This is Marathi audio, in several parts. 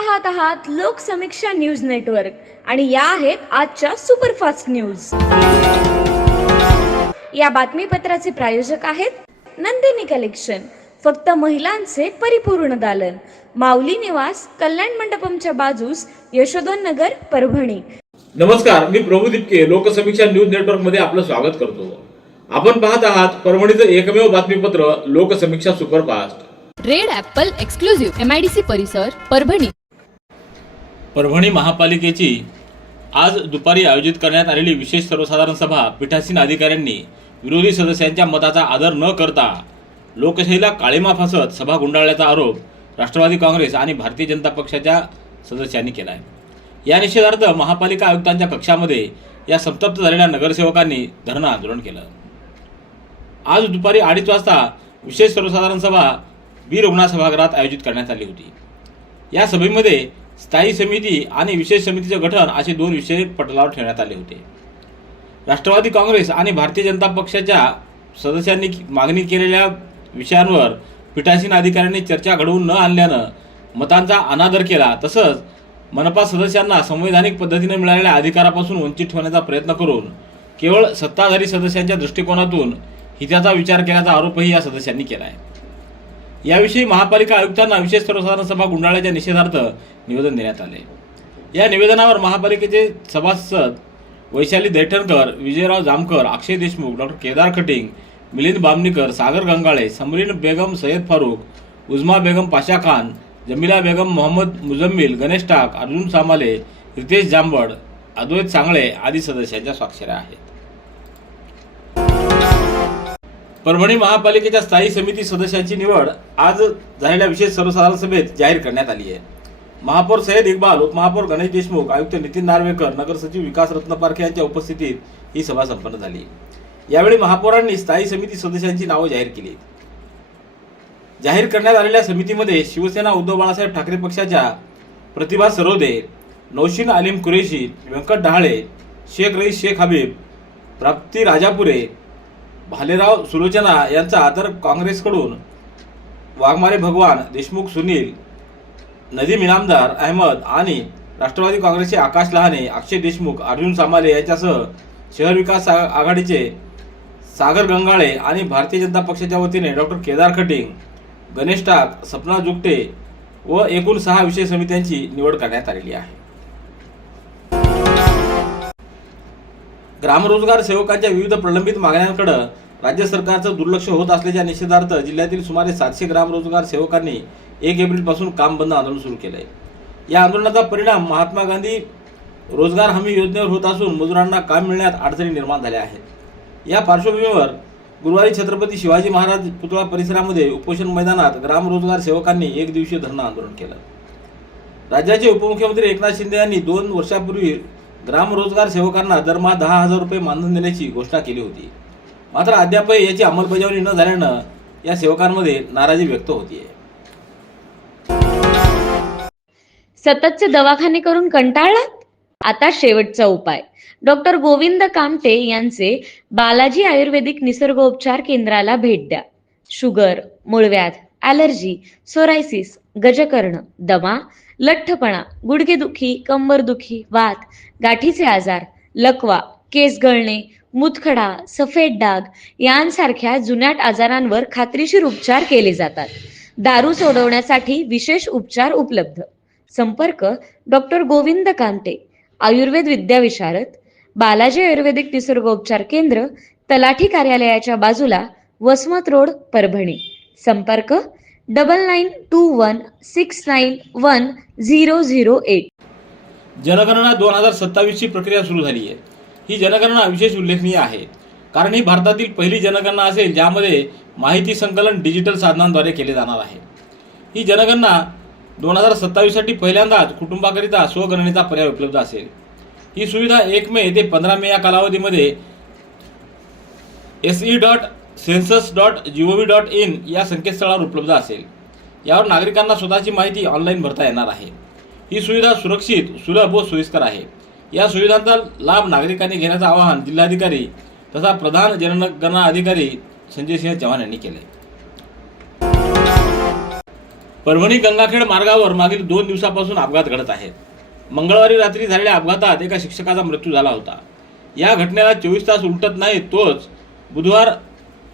पाहत आहात लोकसमीक्षा न्यूज नेटवर्क आणि या आहेत आजच्या सुपरफास्ट न्यूज। या बातमीपत्राचे प्रायोजक आहेत नंदिनी कलेक्शन, फक्त महिलांचे परिपूर्ण दालन, माऊली निवास, कल्याण मंडपमच्या बाजूस, यशोधन नगर, परभणी। नमस्कार, मी प्रभू दिपके लोकसमीक्षा न्यूज नेटवर्क मध्ये आपलं स्वागत करतो। आपण पाहत आहात परभणीचं एकमेव बातमीपत्र Loksamiksha superfast. Red Apple exclusive MIDC परिसर, परभणी। परभणी महापालिकेची आज दुपारी आयोजित करण्यात आलेली विशेष सर्वसाधारण सभा पीठासीन अधिकाऱ्यांनी विरोधी सदस्यांच्या मताचा आदर न करता लोकशाहीला काळीमा फासत सभा गुंडाळल्याचा आरोप राष्ट्रवादी काँग्रेस आणि भारतीय जनता पक्षाच्या सदस्यांनी केला आहे। या निषेधार्थ महापालिका आयुक्तांच्या कक्षामध्ये या संतप्त झालेल्या नगरसेवकांनी धरणं आंदोलन केलं। आज दुपारी 2:30 वाजता विशेष सर्वसाधारण सभा बी रुग्णा सभागृहात आयोजित करण्यात आली होती। या सभेमध्ये स्थायी समिती आणि विशेष समितीचे गठन असे दोन विषय पटलावर ठेवण्यात आले होते। राष्ट्रवादी काँग्रेस आणि भारतीय जनता पक्षाच्या सदस्यांनी मागणी केलेल्या विषयांवर पीठासीन अधिकाऱ्यांनी चर्चा घडवून न आणल्यानं मतांचा अनादर केला, तसंच मनपा सदस्यांना संवैधानिक पद्धतीने मिळालेल्या अधिकारापासून वंचित ठेवण्याचा प्रयत्न करून केवळ सत्ताधारी सदस्यांच्या दृष्टिकोनातून हिताचा विचार केल्याचा आरोपही या सदस्यांनी केला आहे। याविषयी महापालिका आयुक्तांना विशेष सर्वसाधारण सभा गुंडाळल्याच्या निषेधार्थ निवेदन देण्यात आले। या निवेदनावर महापालिकेचे सभासद वैशाली दैठणकर, विजयराव जामकर, अक्षय देशमुख, डॉक्टर केदार खटिंग, मिलिंद बामणीकर, सागर गंगाळे, समरीन बेगम, सय्यद फारूक, उजमा बेगम, पाशा खान, जमीला बेगम, मोहम्मद मुजम्मिल, गणेश टाक, अर्जुन सामाले, रितेश जांभड, अद्वैत सांगळे आदी सदस्यांच्या स्वाक्षऱ्या आहेत। परभणी महापालिकेच्या स्थायी समिती सदस्यांची निवड आज झालेल्या विशेष सर्वसाधारण सभेत जाहीर करण्यात आली आहे। महापौर सय्यद इक्बाल, उपमहापौर गणेश देशमुख, आयुक्त नितीन नार्वेकर, नगर सचिव विकास रत्नपारखे यांच्या उपस्थितीत ही सभा संपन्न झाली। यावेळी महापौरांनी स्थायी समिती सदस्यांची नावे जाहीर केली। जाहीर करण्यात आलेल्या समितीमध्ये शिवसेना उद्धव बाळासाहेब ठाकरे पक्षाच्या प्रतिभा सरोदे, नौशीन आलिम कुरेशी, व्यंकट डहाळे, शेख रईस शेख हबीब, प्राप्ती राजापुरे, भालेराव सुलोचना यांचा, तर काँग्रेसकडून वाघमारे भगवान, देशमुख सुनील, नदीम इनामदार अहमद आणि राष्ट्रवादी काँग्रेसचे आकाश लहाने, अक्षय देशमुख, अर्जुन सामाले यांच्यासह शहर विकास आघाडीचे सागर गंगाळे आणि भारतीय जनता पक्षाच्या वतीने डॉक्टर केदार खटिंग, गणेश टाक, सपना जुगटे व एकूण 6 विशेष समित्यांची निवड करण्यात आलेली आहे। ग्रामरोजगार सेवकांच्या विविध प्रलंबित मागण्यांकडे राज्य सरकारचं दुर्लक्ष होत असल्याच्या निषेधार्थ जिल्ह्यातील सुमारे 700 ग्रामरोजगार सेवकांनी 1 एप्रिलपासून काम बंद आंदोलन सुरू केलंय। या आंदोलनाचा परिणाम महात्मा गांधी रोजगार हमी योजनेवर होत असून मजुरांना काम मिळण्यात अडचणी निर्माण झाल्या आहेत। या पार्श्वभूमीवर गुरुवारी छत्रपती शिवाजी महाराज पुतळा परिसरामध्ये उपोषण मैदानात ग्रामरोजगार सेवकांनी 1 दिवसीय धरणं आंदोलन केलं। राज्याचे उपमुख्यमंत्री एकनाथ शिंदे यांनी 2 वर्षापूर्वी ग्रामरोजगार सेवकांना दरमहा 10,000 रुपये मानधन देण्याची घोषणा केली होती, मात्र अद्यापही याची अंमलबजावणी न झाल्यानं या सेवकांमध्ये नाराजी व्यक्त होतीये। सततचे दवाखाने करून कंटाळलात? आता शेवटचा उपाय। डॉक्टर गोविंद कामटे यांचे बालाजी आयुर्वेदिक निसर्गोपचार केंद्राला भेट द्या। शुगर, मूळव्याध, ॲलर्जी, सोरायसिस, गजकर्ण, दमा, लठ्ठपणा, गुडघेदुखी, कंबरदुखी, वात, गाठीचे आजार, लकवा, केस गळणे, मुतखडा, सफेद डाग यांसारख्या जुनाट आजारांवर खात्रीशीर उपचार केले जातात। दारू सोडवण्यासाठी विशेष उपचार उपलब्ध। संपर्क डॉक्टर गोविंद कामटे, आयुर्वेद विद्याविशारद, बालाजी आयुर्वेदिक निसर्गोपचार केंद्र, तलाठी कार्यालयाच्या बाजूला, वसमत रोड, परभणी। संपर्क 9921691008। जनगणना 2027 ची प्रक्रिया सुरू झाली आहे। ही जनगणना विशेष उल्लेखनीय आहे, कारण ही भारतातील पहिली जनगणना असेल ज्यामध्ये माहिती संकलन डिजिटल साधनांद्वारे केले जाणार आहे। ही जनगणना 2027 साठी पहिल्यांदाच कुटुंबाकरिता स्वगणनेचा पर्याय उपलब्ध असेल। ही सुविधा 1 मे ते 15 मे या कालावधीमध्ये se.census.gov.in या संकेतस्थळावर उपलब्ध असेल। यावर नागरिकांना स्वतःची माहिती ऑनलाईन भरता येणार आहे। ही सुविधा सुरक्षित, सुलभ व सोयीस्कर आहे। या सुविधांचा लाभ नागरिकांनी घेण्याचं आवाहन जिल्हाधिकारी तथा प्रधान जनगणना अधिकारी संजय सिंह चव्हाण यांनी केले। परभणी गंगाखेड मार्गावर मागील 2 दिवसापासून अपघात घडत आहेत. मंगळवारी रात्री झालेल्या अपघातात एका शिक्षकाचा मृत्यू झाला होता. या घटनेला 24 तास उलटत नाही तोच बुधवार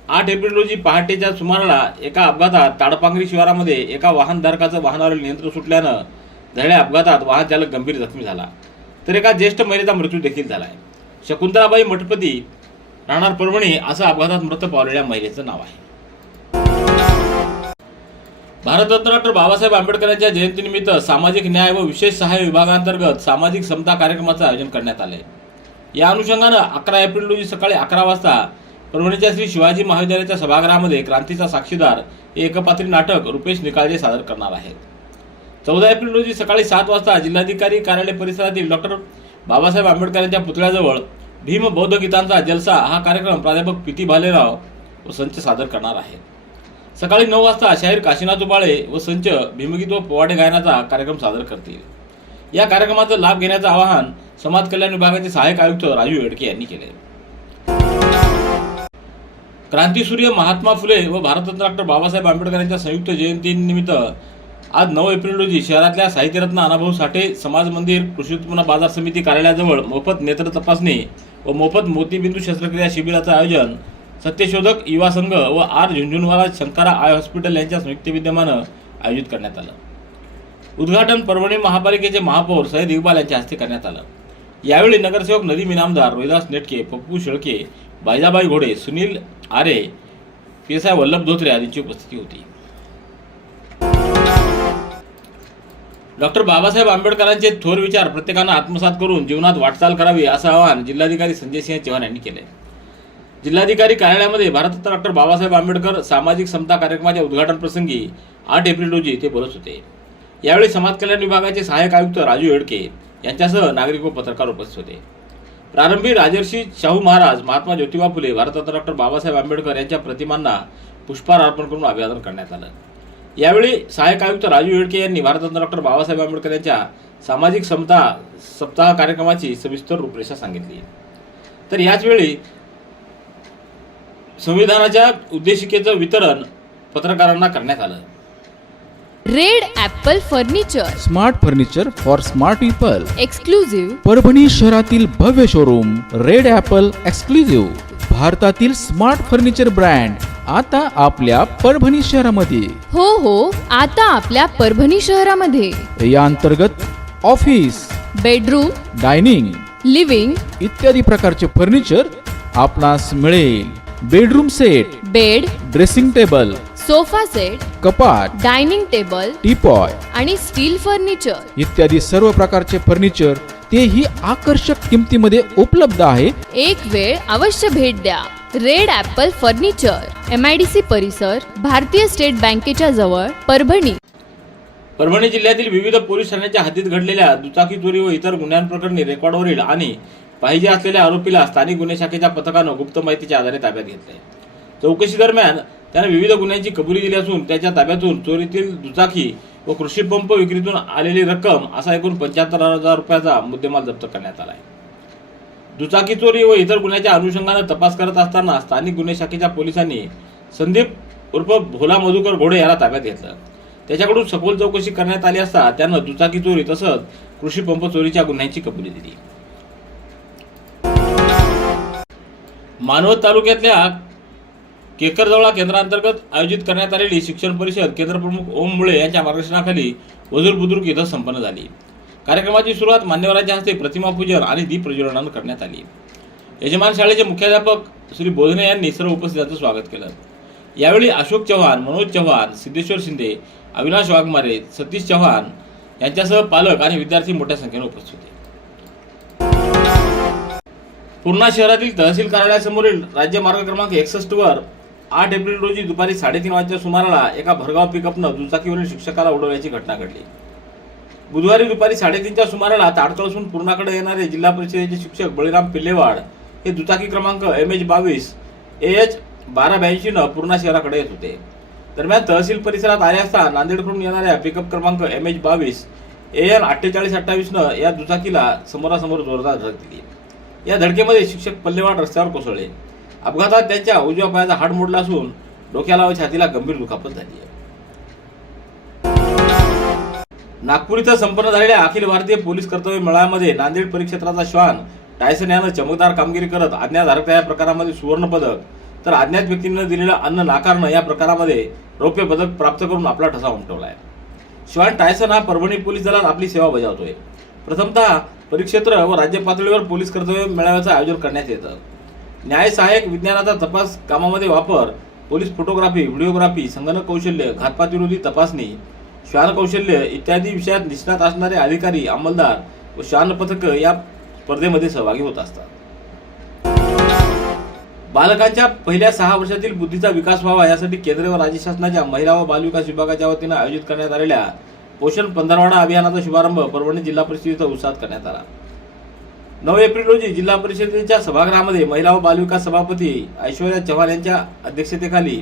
8 एप्रिल रोजी पहाटेच्या सुमाराला एका अपघातात ताडपांगरी शिवारामध्ये एका वाहनधारकाचं वाहनावरील नियंत्रण सुटल्यानं झालेल्या अपघातात वाहन चालक गंभीर जखमी झाला, तर एका ज्येष्ठ महिलेचा मृत्यू देखील झाला आहे. शकुंतलाबाई मठपती राहणार परभणी असं अपघातात मृत पावलेल्या महिलेचं नाव आहे. भारतरत्न डॉक्टर बाबासाहेब आंबेडकर यांच्या जयंतीनिमित्त सामाजिक न्याय व विशेष सहाय्य विभागांतर्गत सामाजिक समता कार्यक्रमाचं आयोजन करण्यात आले. या अनुषंगानं 11 एप्रिल रोजी सकाळी 11 वाजता परभणीच्या श्री शिवाजी महाविद्यालयाच्या सभागृहामध्ये क्रांतीचा साक्षीदार हे एकपात्री नाटक रुपेश निकाळजे सादर करणार आहेत. 14 एप्रिल रोजी सकाळी 7 वाजता जिल्हाधिकारी कार्यालय परिसरातील डॉक्टर बाबासाहेब आंबेडकर यांच्या पुतळ्याजवळ भीम बौद्ध गीतांचा जलसा हा कार्यक्रम प्राध्यापक पी. भालेराव व संच सादर करणार आहेत. सकाळी 9 वाजता शाहीर काशीनाथ उबाळे व संच भीमगीत व पोवाडे गायनाचा कार्यक्रम सादर करतील. या कार्यक्रमाचा लाभ घेण्याचं आवाहन समाज कल्याण विभागाचे सहाय्यक आयुक्त राजू येडके यांनी केले. क्रांतीसूर्य महात्मा फुले व भारतरत्न डॉक्टर बाबासाहेब आंबेडकर यांच्या संयुक्त जयंतीनिमित्त आज 9 एप्रिल रोजी शहरातल्या साहित्यरत्न अनाभाऊ साठे समाज मंदिर कृषी उत्पन्न बाजार समिती कार्यालयाजवळ मोफत नेत्र तपासणी व मोफत मोतीबिंदू शस्त्रक्रिया शिबिराचं आयोजन सत्यशोधक युवा संघ व R Jhunjhunwala Shankara eye hospital यांच्या संयुक्त विद्यमानं आयोजित करण्यात आलं. उद्घाटन परभणी महापालिकेचे महापौर सय्यद इक्बाल यांच्या हस्ते करण्यात आलं. यावेळी नगरसेवक नदीम इनामदार, रोहिदास नेटके, पप्पू शेळके, बायजाबाई घोडे, सुनील आरे, PSI वल्लभ धोत्रे आदींची उपस्थिती होती. डॉक्टर बाबासाहेब आंबेडकरांचे थोर विचार प्रत्येकानं आत्मसात करून जीवनात वाटचाल करावी असं आवाहन जिल्हाधिकारी संजय सिंह चव्हाण यांनी केले. जिल्हाधिकारी कार्यालयामध्ये भारतरत्न डॉक्टर बाबासाहेब आंबेडकर सामाजिक समता कार्यक्रमाच्या उद्घाटन प्रसंगी 8 एप्रिल रोजी ते बोलत होते. यावेळी समाज कल्याण विभागाचे सहाय्यक आयुक्त राजू येडके यांच्यासह नागरिक व पत्रकार उपस्थित होते. प्रारंभी राजर्षी शाहू महाराज, महात्मा ज्योतिबा फुले, भारतरत्न डॉक्टर बाबासाहेब आंबेडकर यांच्या प्रतिमांना पुष्पहार अर्पण करून अभिवादन करण्यात आलं. यावेळी सहाय्यक आयुक्त राजू येडके यांनी भारतरत्न डॉक्टर बाबासाहेब आंबेडकर यांच्या सामाजिक समता सप्ताह कार्यक्रमाची सविस्तर रूपरेषा सांगितली. तर याचवेळी संविधानाच्या उद्देशिकेचं वितरण पत्रकारांना करण्यात आलं. Red Apple furniture, smart furniture for smart people. Exclusive Parbhani शहरातील भव्य शोरूम रेड ॲपल एक्सक्लुझिव्ह, भारतातील स्मार्ट फर्निचर ब्रँड आता आपल्या परभणी शहरामध्ये. हो, आता आपल्या परभणी शहरामध्ये. या अंतर्गत ऑफिस, बेडरूम, डायनिंग, लिव्हिंग इत्यादी प्रकारचे फर्निचर आपणास मिळेल. Bedroom set, bed, dressing table, sofa set, कपाट, डायनिंग टेबल टीपॉय आणि स्टील फर्निचर इत्यादी सर्व प्रकारचे फर्निचर तेही आकर्षक किमतीमध्ये उपलब्ध आहे. एक वेळ अवश्य भेट द्या. रेड ॲपल फर्निचर, MIDC परिसर, भारतीय स्टेट बँकेच्या जवळ, परभणी. परभणी जिल्ह्यातील विविध पोलीस ठाण्याच्या हद्दीत घडलेल्या दुचाकी चोरी व इतर गुन्ह्यांप्रकरणी रेकॉर्डवरील आणि पाहिजे असलेल्या आरोपीला स्थानिक गुन्हे शाखेच्या पथकानं गुप्त माहितीच्या आधारे ताब्यात घेतले. चौकशी दरम्यान त्याने विविध गुन्ह्यांची कबुली दिली असून त्याच्या ताब्यातून चोरीतील दुचाकी व कृषी पंप विक्रीतून आलेली रक्कम असा एकूण 75,000 रुपयाचा मुद्देमाल जप्त करण्यात आला आहे. दुचाकी चोरी व इतर गुन्ह्याच्या अनुषंगानं तपास करत असताना स्थानिक गुन्हे शाखेच्या पोलिसांनी संदीप उर्फ भोला मधुकर घोडे याला ताब्यात घेतलं. त्याच्याकडून सखोल चौकशी करण्यात आली असता त्यानं दुचाकी चोरी तसंच कृषी पंप चोरीच्या गुन्ह्यांची कबुली दिली. मानवत तालुक्यातल्या केकरजवळा केंद्रांतर्गत आयोजित करण्यात आलेली शिक्षण परिषद केंद्र प्रमुख ओम मुळे यांच्या मार्गदर्शनाखाली वजूर बुद्रुक इथं संपन्न झाली. कार्यक्रमाची सुरुवात मान्यवरांच्या हस्ते प्रतिमा पूजन आणि दीप प्रज्वलनानं करण्यात आली. यजमान शाळेचे मुख्याध्यापक श्री बोधने यांनी सर्व उपस्थितांचं स्वागत केलं. यावेळी अशोक चव्हाण, मनोज चव्हाण, सिद्धेश्वर शिंदे, अविनाश वाघमारे, सतीश चव्हाण यांच्यासह पालक आणि विद्यार्थी मोठ्या संख्येने उपस्थित होते. पूर्णा शहरातील तहसील कार्यालयासमोरील राज्य मार्ग क्रमांक 61 वर 8 एप्रिल रोजी दुपारी 3:30 वाजच्या सुमाराला एका भरधाव पिकअपनं दुचाकीवरील शिक्षकाला उडवल्याची घटना घडली. बुधवारी दुपारी 3:30च्या सुमाराला ताडकळसून पूर्णाकडे येणारे जिल्हा परिषदेचे शिक्षक बळीराम पिल्लेवाड हे दुचाकी क्रमांक MH22 AH 1282 न पूर्णा शहराकडे येत होते. दरम्यान तहसील परिसरात आले असता नांदेडकडून येणाऱ्या पिकअप क्रमांक MH22 AN 4828 न या दुचाकीला समोरासमोर जोरदार धडक दिली. या धडकेमध्ये शिक्षक पल्लेवाड रस्त्यावर कोसळले. अपघातात त्यांच्या उजव्या पायाचा हाड मोडला असून डोक्याला व छातीला गंभीर दुखापत झाली आहे. नागपूर इथं संपन्न झालेल्या अखिल भारतीय पोलीस कर्तव्य मेळाव्यामध्ये नांदेड परिक्षेत्राचा श्वान टायसन यानं चमकदार कामगिरी करत आज्ञाधारकता या प्रकारामध्ये सुवर्ण पदक तर अज्ञात व्यक्तींना दिलेलं अन्न नाकारणं या प्रकारामध्ये रौप्य पदक प्राप्त करून आपला ठसा उमटवलाय. श्वान टायसन हा परभणी पोलीस दलात आपली सेवा बजावतोय. प्रथमतः परिक्षेत्र व राज्य पातळीवर पोलीस कर्तव्य मेळाव्याचं आयोजन करण्यात येतं. न्याय सहाय्यक विज्ञानाचा तपास कामामध्ये वापर, पोलीस फोटोग्राफी, व्हिडिओग्राफी, संगणक कौशल्य, घातपात विरोधी तपासणी, श्वान कौशल्य इत्यादी विषयात निष्णात असणारे अधिकारी, अंमलदार व श्वान पथक या स्पर्धेमध्ये सहभागी होत असतात. बालकांच्या पहिल्या 6 वर्षातील बुद्धीचा विकास व्हावा यासाठी केंद्र व राज्य शासनाच्या महिला व बालविकास विभागाच्या वतीनं आयोजित करण्यात आलेल्या पोषण पंधरवडा अभियानाचा शुभारंभ परभणी जिल्हा परिषद इथं उत्साहात करण्यात आला. 9 एप्रिल रोजी जिल्हा परिषदेच्या सभागृहामध्ये महिला व बालविकास सभापती ऐश्वर्या चव्हाण यांच्या अध्यक्षतेखाली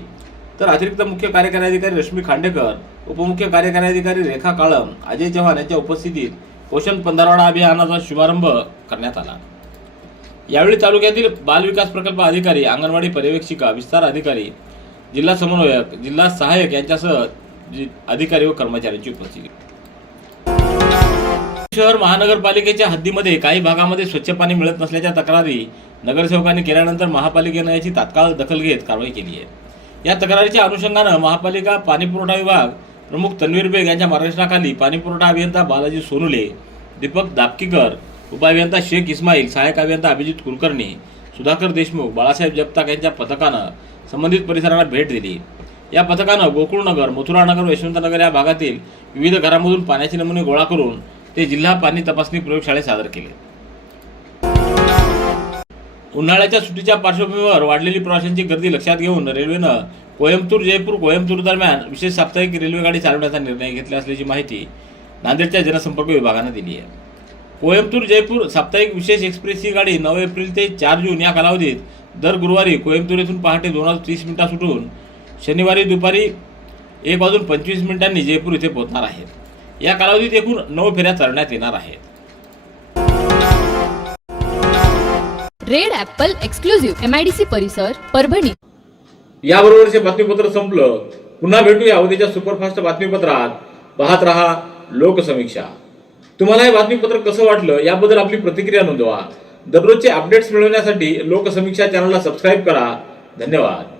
तर अतिरिक्त मुख्य कार्यकारी अधिकारी रश्मी खांडेकर, उपमुख्य कार्यकारी अधिकारी रेखा काळम, अजय चव्हाण यांच्या उपस्थितीत पोषण पंधरवडा अभियानाचा शुभारंभ करण्यात आला. यावेळी तालुक्यातील बालविकास प्रकल्प अधिकारी, अंगणवाडी पर्यवेक्षिका, विस्तार अधिकारी, जिल्हा समन्वयक, जिल्हा सहाय्यक यांच्यासह अधिकारी व कर्मचाऱ्यांची उपस्थिती. शहर महानगरपालिकेच्या हद्दीमध्ये काही भागामध्ये स्वच्छ पाणी मिळत नसल्याच्या तक्रारी नगरसेवकांनी केल्यानंतर महापालिकेनं याची तात्काळ दखल घेत कारवाई केली आहे. या तक्रारीच्या अनुषंगानं महापालिका पाणीपुरवठा विभाग प्रमुख तन्वीर बेग यांच्या मार्गदर्शनाखाली पाणीपुरवठा अभियंता बालाजी सोनुले, दीपक दापकीकर, उपअभियंता शेख इस्माईल, सहाय्यक अभियंता अभिजित कुलकर्णी, सुधाकर देशमुख, बाळासाहेब जगताप यांच्या पथकानं संबंधित परिसराला भेट दिली. या पथकानं गोकुळनगर, मथुरानगर, यशवंतनगर या भागातील विविध घरांमधून पाण्याचे नमुने गोळा करून ते जिल्हा पाणी तपासणी प्रयोगशाळेत सादर केले. उन्हाळ्याच्या सुट्टीच्या पार्श्वभूमीवर वाढलेली प्रवाशांची गर्दी लक्षात घेऊन रेल्वेनं कोइंबतूर जयपूर कोइंबतूर दरम्यान विशेष साप्ताहिक रेल्वेगाडी चालवण्याचा निर्णय घेतला असल्याची माहिती नांदेडच्या जनसंपर्क विभागानं दिली आहे. कोइंबतूर जयपूर साप्ताहिक विशेष एक्सप्रेस ही गाडी 9 एप्रिल ते 4 जून या कालावधीत दर गुरुवारी कोइंबतूर येथून पहाटे 2:30 सुटून शनिवारी दुपारी 1:25 जयपूर इथे पोहोचणार आहे. या कालावधीत एकूण 9 फेऱ्या चालवण्यात येणार आहेत. रेड ॲपल एक्सक्लुझिव्ह MIDC परिसर परभणी. याबरोबरचे बातमीपत्र संपलं. पुन्हा भेटूया उद्याच्या सुपरफास्ट बातमीपत्रात. पाहत रहा लोकसमीक्षा. तुम्हाला हे बातमीपत्र कसं वाटलं याबद्दल आपली प्रतिक्रिया नोंदवा. दररोजचे अपडेट्स मिळवण्यासाठी लोकसमीक्षा चॅनलला सबस्क्राईब करा. धन्यवाद.